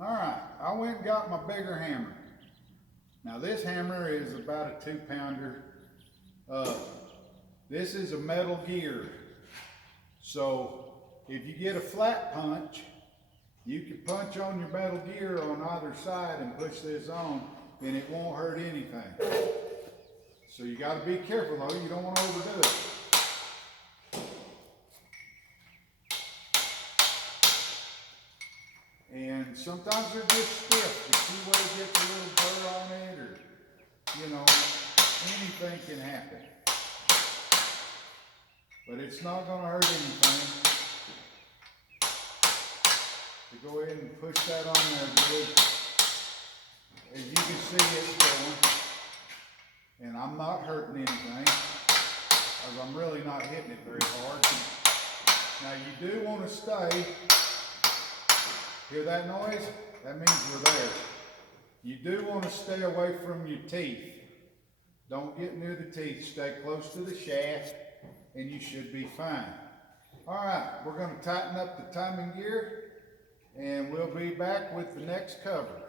Alright, I went and got my bigger hammer. Now this hammer is about a 2-pounder. This is a metal gear. So if you get a flat punch, you can punch on your metal gear on either side and push this on and it won't hurt anything. So you got to be careful though, you don't want to overdo it. And sometimes they're just stiff. You see where it gets a little burr on it, or, you know, anything can happen. But it's not going to hurt anything. So go ahead and push that on there good. As you can see, it's going. And I'm not hurting anything, because I'm really not hitting it very hard. Now you do want to stay. Hear that noise? That means we're there. You do want to stay away from your teeth. Don't get near the teeth. Stay close to the shaft and you should be fine. Alright, we're going to tighten up the timing gear and we'll be back with the next cover.